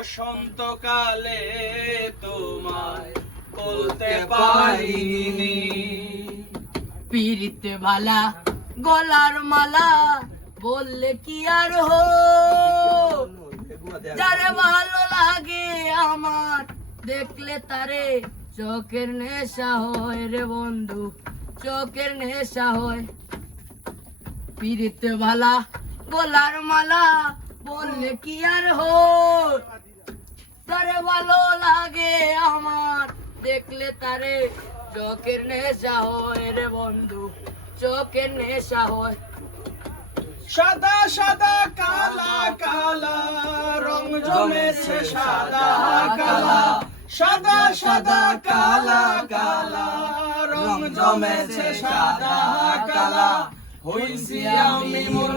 বসন্তকালে তোমায় বলতে পারিনি। পিরিতে ভালা গলার মালা, বললে কি আর হো? যারে ভালো লাগে আমার, দেখলে তারে চোখের নেশা হয় রে বন্ধু, চোখের নেশা হয়। পিরিতে ভালা গলার মালা বললে কি আর হো তারে ভালো লাগে আমার। দেখলে তারে চোখের নেশা হয় রে বন্ধু, চোখের নেশা হয়। সাদা সাদা, কালা কালা, রং জমেছে সাদা, কালা। সাদা সাদা, কালা কালা, রং জমেছে সাদা, কালা। হইছি আমি মন